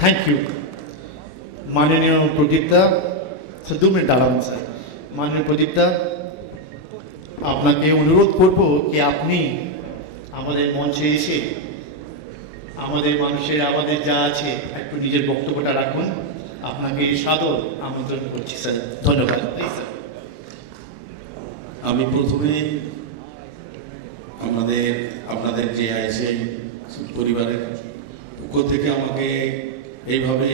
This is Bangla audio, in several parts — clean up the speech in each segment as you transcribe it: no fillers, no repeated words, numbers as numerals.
থ্যাংক ইউ মাননীয় প্রদীপদা। স্যার 2 মিনিট দাঁড়ান স্যার। মাননীয় প্রদীপদা, আপনাকে অনুরোধ করব যে আপনি আমাদের মঞ্চে এসে আমাদের মানুষের আমাদের যা আছে একটু নিজের বক্তব্যটা রাখুন। আপনাকে সাদর আমন্ত্রণ করছি স্যার। ধন্যবাদ। Please sir. আমি প্রথমে আপনাদের যে আইসিআই পরিবারের পক্ষ থেকে আমাকে এইভাবে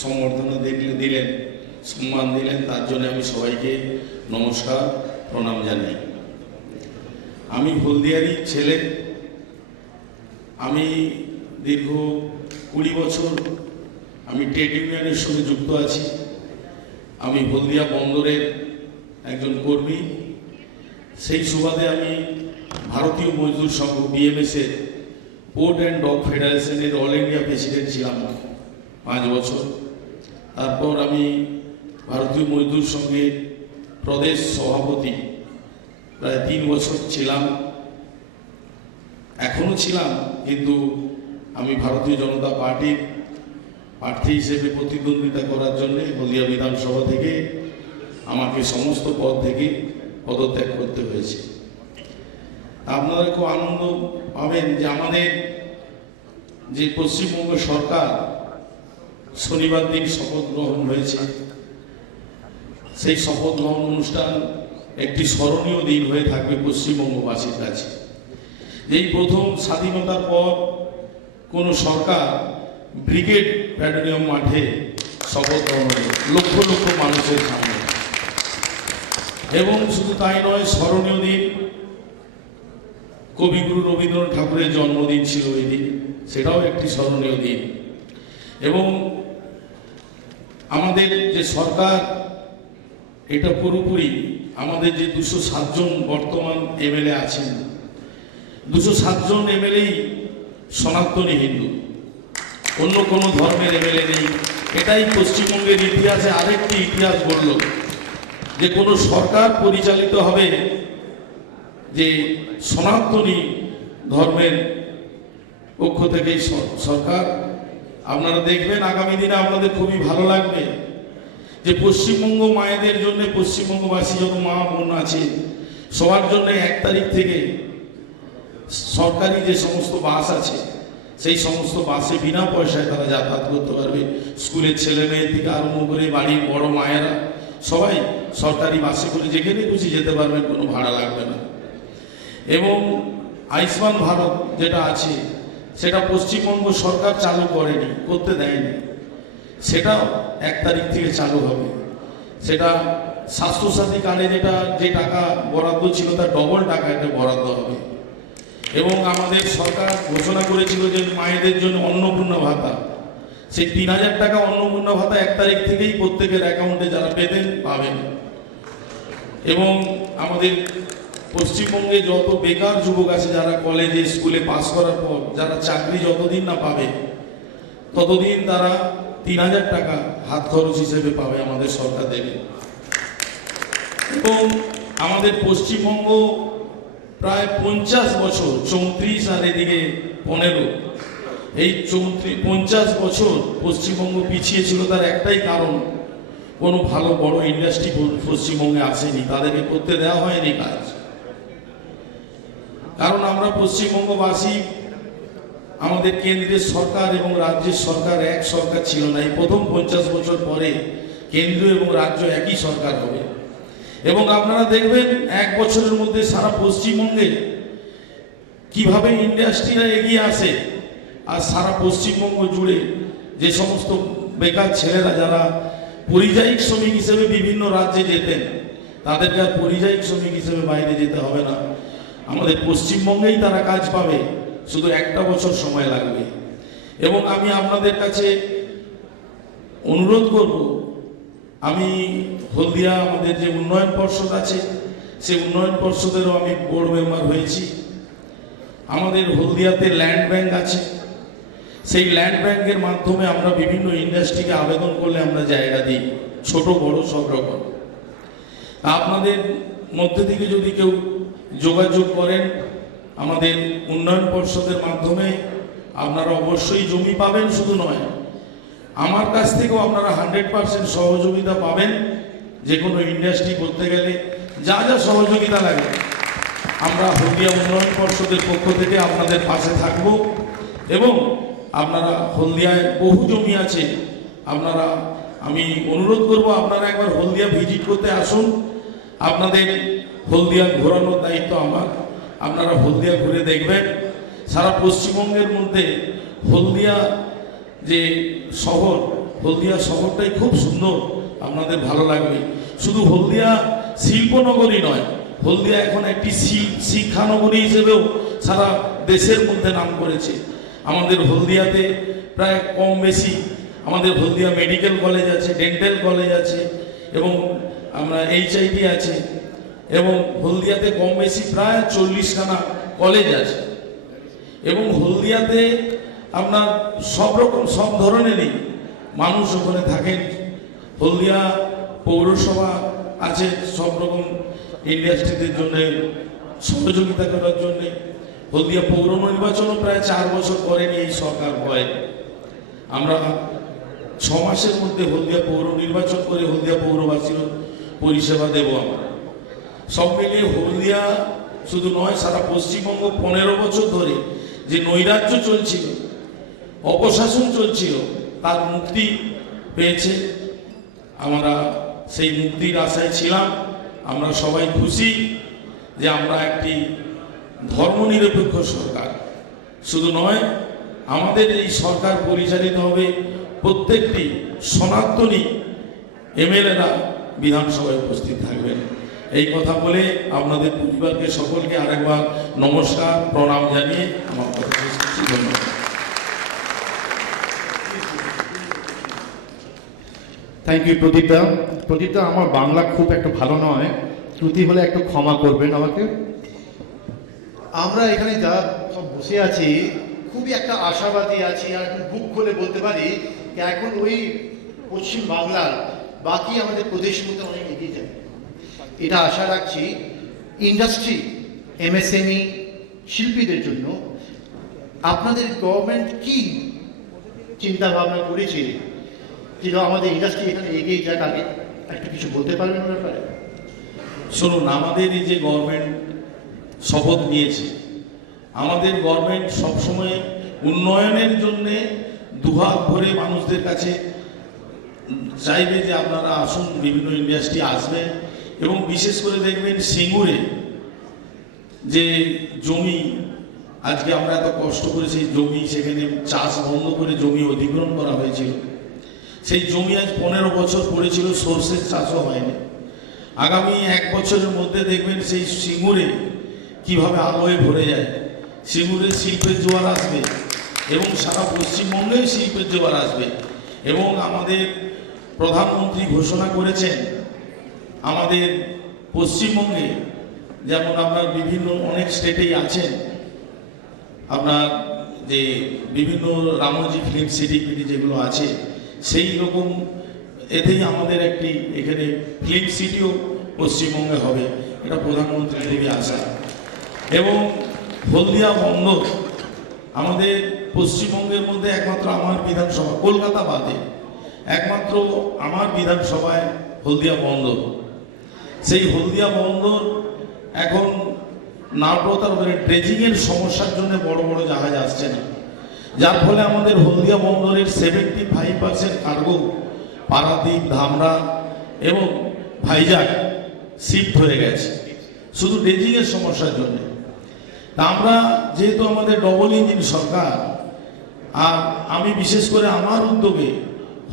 সম্বর্ধনা দিলেন, সম্মান দিলেন, তার জন্য আমি সবাইকে নমস্কার, প্রণাম জানাই। আমি হলদিয়ারই ছেলে। আমি দীর্ঘ 20 বছর আমি ট্রেড ইউনিয়নের সঙ্গে যুক্ত আছি। আমি হলদিয়া বন্দরের একজন কর্মী। সেই সুবাদে আমি ভারতীয় মজদুর সংঘ বিএমএসের পোর্ট অ্যান্ড ডক ফেডারেশনের অল ইন্ডিয়া প্রেসিডেন্ট ছিলাম 5 বছর। তারপর আমি ভারতীয় মজদুর সংঘের প্রদেশ সভাপতি প্রায় 3 বছর ছিলাম, এখনও ছিলাম। কিন্তু আমি ভারতীয় জনতা পার্টির প্রার্থী হিসেবে প্রতিদ্বন্দ্বিতা করার জন্য হলদিয়া বিধানসভা থেকে আমাকে সমস্ত পদ থেকে পদত্যাগ করতে হয়েছে। আপনারা খুব আনন্দ পাবেন যে আমাদের যে পশ্চিমবঙ্গ সরকার শনিবার দিন শপথ গ্রহণ হয়েছে, সেই শপথ গ্রহণ অনুষ্ঠান একটি স্মরণীয় দিন হয়ে থাকবে পশ্চিমবঙ্গবাসীর কাছে। এই প্রথম স্বাধীনতার পর কোনো সরকার ব্রিগেড প্যাডোনিয়াম মাঠে শপথ গ্রহণ হল লক্ষ লক্ষ মানুষের সামনে। এবং শুধু তাই নয়, স্মরণীয় দিন। কবিগুরু রবীন্দ্রনাথ ঠাকুরের জন্মদিন ছিল ওই দিন, সেটাও একটি স্মরণীয় দিন। এবং আমাদের যে সরকার, এটা পুরোপুরি আমাদের যে 207 জন বর্তমান এমএলএ আছেন, 207 জন এমএলএই সনাতনী হিন্দু, অন্য কোনো ধর্মের এমএলএ নেই। এটাই পশ্চিমবঙ্গের ইতিহাসে আরেকটি ইতিহাস বলল যে কোনো সরকার পরিচালিত হবে যে সনাতনী ধর্মের পক্ষ থেকেই সরকার। আপনারা দেখবেন আগামী দিনে আপনাদের খুবই ভালো লাগবে যে পশ্চিমবঙ্গ মায়েদের জন্য, পশ্চিমবঙ্গবাসী যত মা বোন আছে সবার জন্য 1 তারিখ থেকে সরকারি যে সমস্ত বাস আছে সেই সমস্ত বাসে বিনা পয়সায় তারা যাতায়াত করতে পারবে। স্কুলের ছেলে মেয়ে থেকে আরম্ভ করে বাড়ির বড় মায়েরা সবাই সরকারি বাসে করে যেখানে খুশি যেতে পারবেন, কোনো ভাড়া লাগবে না। এবং আয়ুষ্মান ভারত যেটা আছে সেটা পশ্চিমবঙ্গ সরকার চালু করেনি, করতে দেয়নি, সেটাও 1 তারিখ থেকে চালু হবে। সেটা স্বাস্থ্যসাথী কার্ডে যে টাকা বরাদ্দ ছিল তার ডবল টাকা এটা বরাদ্দ হবে। এবং আমাদের সরকার ঘোষণা করেছিল যে মায়েদের জন্য অন্নপূর্ণা ভাতা, সেই 3000 টাকা অন্নপূর্ণা ভাতা 1 তারিখ থেকেই প্রত্যেকের অ্যাকাউন্টে যারা পেতেন পাবেন। এবং আমাদের পশ্চিমবঙ্গে যত বেকার যুবক আছে যারা কলেজে স্কুলে পাস করার পর যারা চাকরি যতদিন না পাবে ততদিন তারা 3000 টাকা হাত খরচ হিসেবে পাবে, আমাদের সরকার দেবে। এবং আমাদের পশ্চিমবঙ্গ প্রায় 50 বছর, 34 আর এদিকে 15, এই 50 বছর পশ্চিমবঙ্গ পিছিয়ে ছিল। তার একটাই কারণ, কোনো ভালো বড় ইন্ডাস্ট্রি পশ্চিমবঙ্গে আসেনি, তাদেরকে করতে দেওয়া হয়নি কাজ। কারণ আমরা পশ্চিমবঙ্গবাসী, আমাদের কেন্দ্রের সরকার এবং রাজ্যের সরকার এক সরকার ছিল না। এই প্রথম 50 বছর পরে কেন্দ্র এবং রাজ্য একই সরকার হবে। এবং আপনারা দেখবেন 1 বছরের মধ্যে সারা পশ্চিমবঙ্গে কিভাবে ইন্ডাস্ট্রিরা এগিয়ে আসে। আর সারা পশ্চিমবঙ্গ জুড়ে যে সমস্ত বেকার ছেলেরা যারা পরিযায়ী শ্রমিক হিসেবে বিভিন্ন রাজ্যে যেতেন, তাদেরকে আর পরিযায়ী শ্রমিক হিসেবে বাইরে যেতে হবে না, আমাদের পশ্চিমবঙ্গেই তারা কাজ পাবে, শুধু 1টা বছর সময় লাগবে। এবং আমি আপনাদের কাছে অনুরোধ করব, আমি হলদিয়া আমাদের যে উন্নয়ন পর্ষদ আছে সেই উন্নয়ন পর্ষদেরও আমি বোর্ড মেম্বার হয়েছি। আমাদের হলদিয়াতে ল্যান্ড ব্যাংক আছে, সেই ল্যান্ড ব্যাংকের মাধ্যমে আমরা বিভিন্ন ইন্ডাস্ট্রিকে আবেদন করলে আমরা জায়গা দিই, ছোট বড় সব রকম। আপনাদের মধ্যে থেকে যদি কেউ যোগাযোগ করেন আমাদের উন্নয়ন পর্ষদের মাধ্যমে, আপনারা অবশ্যই জমি পাবেন। শুধু নয়, আমার কাছ থেকেও আপনারা 100% সহযোগিতা পাবেন। যে কোনো ইন্ডাস্ট্রি করতে গেলে যা যা সহযোগিতা লাগে আমরা হলদিয়া উন্নয়ন পর্ষদের পক্ষ থেকে আপনাদের পাশে থাকব। এবং আপনারা হলদিয়ায় বহু জমি আছে, আপনারা, আমি অনুরোধ করব আপনারা একবার হলদিয়া ভিজিট করতে আসুন। আপনাদের হলদিয়া ঘোরানোর দায়িত্ব আমার, আপনারা হলদিয়া ঘুরে দেখবেন। সারা পশ্চিমবঙ্গের মধ্যে হলদিয়া যে শহর, হলদিয়া শহরটাই খুব সুন্দর, আপনাদের ভালো লাগবে। শুধু হলদিয়া শিল্পনগরী নয়, হলদিয়া এখন একটি শিক্ষানগরী হিসেবেও সারা দেশের মধ্যে নাম করেছে। আমাদের হলদিয়াতে প্রায় কম বেশি আমাদের হলদিয়া মেডিকেল কলেজ আছে, ডেন্টাল কলেজ আছে, এবং আমরা HIT আছে, এবং হলদিয়াতে কম বেশি প্রায় 40খানা কলেজ আছে। এবং হলদিয়াতে আপনার সব রকম সব ধরনেরই মানুষ ওখানে থাকেন। হলদিয়া পৌরসভা আছে সব রকম ইন্ডাস্ট্রিদের জন্য সহযোগিতা করার জন্যে। হলদিয়া পৌর নির্বাচনও প্রায় 4 বছর করেনি এই সরকার হয়। আমরা 6 মাসের মধ্যে হলদিয়া পৌর নির্বাচন করে হলদিয়া পৌরবাসীর পরিষেবা দেব আমরা। সব মিলিয়ে হলদিয়া শুধু নয়, সারা পশ্চিমবঙ্গ 15 বছর ধরে যে নৈরাজ্য চলছিল, অপশাসন চলছিল, তার মুক্তি পেয়েছে। আমরা সেই মুক্তির আশায় ছিলাম। আমরা সবাই খুশি যে আমরা একটি ধর্মনিরপেক্ষ সরকার। শুধু নয়, আমাদের এই সরকার পরিচালিত হবে প্রত্যেকটি সনাতনী MLA-রা বিধানসভায় উপস্থিত থাকবেন। এই কথা বলে আপনাদের পরিবারকে সকলকে আরেকবার নমস্কার, প্রণাম জানিয়ে আমার কথা শেষ করছি। ধন্যবাদ। Thank you প্রদীপদা। প্রদীপদা, আমার বাংলা খুব একটা ভালো নয়, ত্রুটি হলে একটু ক্ষমা করবেন আমাকে। আমরা এখানে যা সব বসে আছি খুবই একটা আশাবাদী আছি, আর বুক খুলে বলতে পারি যে এখন ওই পশ্চিম বাংলার বাকি আমাদের প্রদেশের মধ্যে অনেক এগিয়ে যাবে, এটা আশা রাখছি। ইন্ডাস্ট্রি, MSME শিল্পীদের জন্য আপনাদের গভর্নমেন্ট কি চিন্তা ভাবনা করেছে যেটা আমাদের ইন্ডাস্ট্রি এখানে এগিয়ে যাক? আগে একটু কিছু বলতে পারবেন ব্যাপারে? শুনুন, আমাদের এই যে গভর্নমেন্ট শপথ নিয়েছে, আমাদের গভর্নমেন্ট সবসময় উন্নয়নের জন্যে দুহাত ভরে মানুষদের কাছে চাইবে যে আপনারা আসুন, বিভিন্ন ইন্ডাস্ট্রি আসবেন। এবং বিশেষ করে দেখবেন সিঙ্গুরে যে জমি, আজকে আমরা এত কষ্ট করে সেই জমি, সেখানে চাষ বন্ধ করে জমি অধিগ্রহণ করা হয়েছিল, সেই জমি আজ 15 বছর পড়েছিল, সর্ষের চাষও হয়নি। আগামী 1 বছরের মধ্যে দেখবেন সেই সিঙ্গুরে কিভাবে আলোয় ভরে যায়। সিঙ্গুরে শিল্পের জোয়ার আসবে এবং সারা পশ্চিমবঙ্গে শিল্পের জোয়ার আসবে। এবং আমাদের প্রধানমন্ত্রী ঘোষণা করেছেন আমাদের পশ্চিমবঙ্গে, যেমন আপনার বিভিন্ন অনেক স্টেটেই আছেন, আপনার যে বিভিন্ন রামোজি ফিল্ম সিটি যেগুলো আছে, সেই রকম এতেই আমাদের একটি এখানে ফিল্ম সিটিও পশ্চিমবঙ্গে হবে, এটা প্রধানমন্ত্রীর খুবই আশা। এবং হলদিয়া বন্দর আমাদের পশ্চিমবঙ্গের মধ্যে একমাত্র আমার বিধানসভা, কলকাতা বাদে একমাত্র আমার বিধানসভায় হলদিয়া বন্দর। সেই হলদিয়া বন্দর এখন নাব্যতার মানে ড্রেজিংয়ের সমস্যার জন্য বড় বড় জাহাজ আসছে না, যার ফলে আমাদের হলদিয়া বন্দরের 75% কার্গো পারাদ্বীপ, ধামরা এবং ভাইজাগ শিফট হয়ে গেছে শুধু ড্রেজিংয়ের সমস্যার জন্য। তা আমরা যেহেতু আমাদের ডবল ইঞ্জিন সরকার, আর আমি বিশেষ করে আমার উদ্যোগে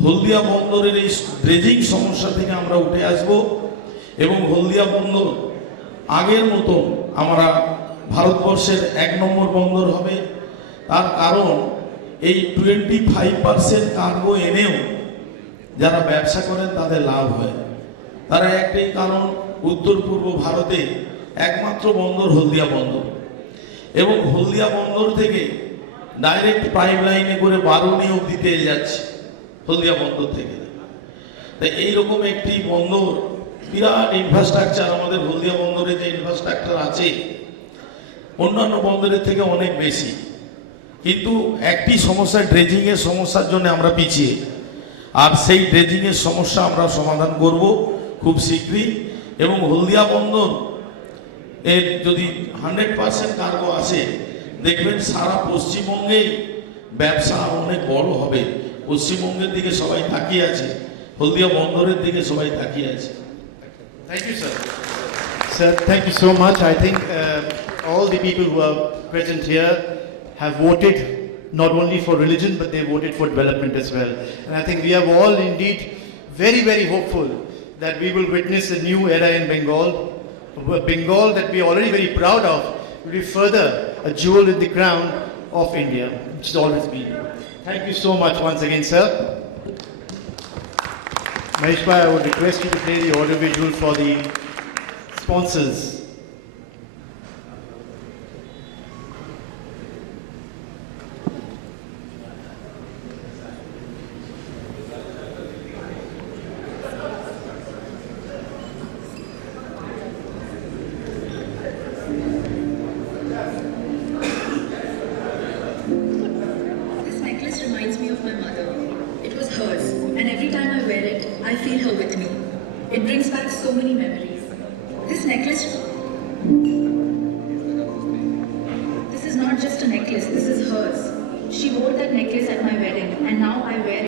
হলদিয়া বন্দরের এই ড্রেজিং সমস্যা থেকে আমরা উঠে আসব এবং হলদিয়া বন্দর আগের মতো আমরা ভারতবর্ষের 1 নম্বর বন্দর হবে। তার কারণ এই 25% কার্গো এনেও যারা ব্যবসা করেন তাদের লাভ হয়। তারা একটাই কারণ, উত্তর পূর্ব ভারতে একমাত্র বন্দর হলদিয়া বন্দর, এবং হলদিয়া বন্দর থেকে ডাইরেক্ট পাইপ লাইনে করে বারুণী অবধি তেল যাচ্ছে হলদিয়া বন্দর থেকে। তাই এইরকম একটি বন্দর, বিরাট ইনফ্রাস্ট্রাকচার, আমাদের হলদিয়া বন্দরে যে ইনফ্রাস্ট্রাকচার আছে অন্যান্য বন্দরের থেকে অনেক বেশি, কিন্তু একটি সমস্যা, ড্রেজিংয়ের সমস্যার জন্য আমরা পিছিয়ে। আর সেই ড্রেজিংয়ের সমস্যা আমরা সমাধান করব খুব শীঘ্রই। এবং হলদিয়া বন্দর এর যদি 100% কার্গো আসে, দেখবেন সারা পশ্চিমবঙ্গেই ব্যবসা অনেক বড় হবে। পশ্চিমবঙ্গের দিকে সবাই তাকিয়ে আছে, হলদিয়া বন্দরের দিকে সবাই তাকিয়ে আছে। Thank you, sir. Sir, thank you so much. I think all the people who are present here have voted not only for religion, but they voted for development as well. And I think we are all indeed very, very hopeful that we will witness a new era in Bengal. A Bengal that we are already very proud of will be further a jewel in the crown of India, which has always been. Thank you so much once again, sir. Mahesh Bhai, I would request you to play the audiovisual for the sponsors. This necklace reminds me of my mother. It was hers, and every time I wear it, I feel her with me. It brings back so many memories. This necklace. This is not just a necklace, this is hers. She wore that necklace at my wedding, and now I wear it.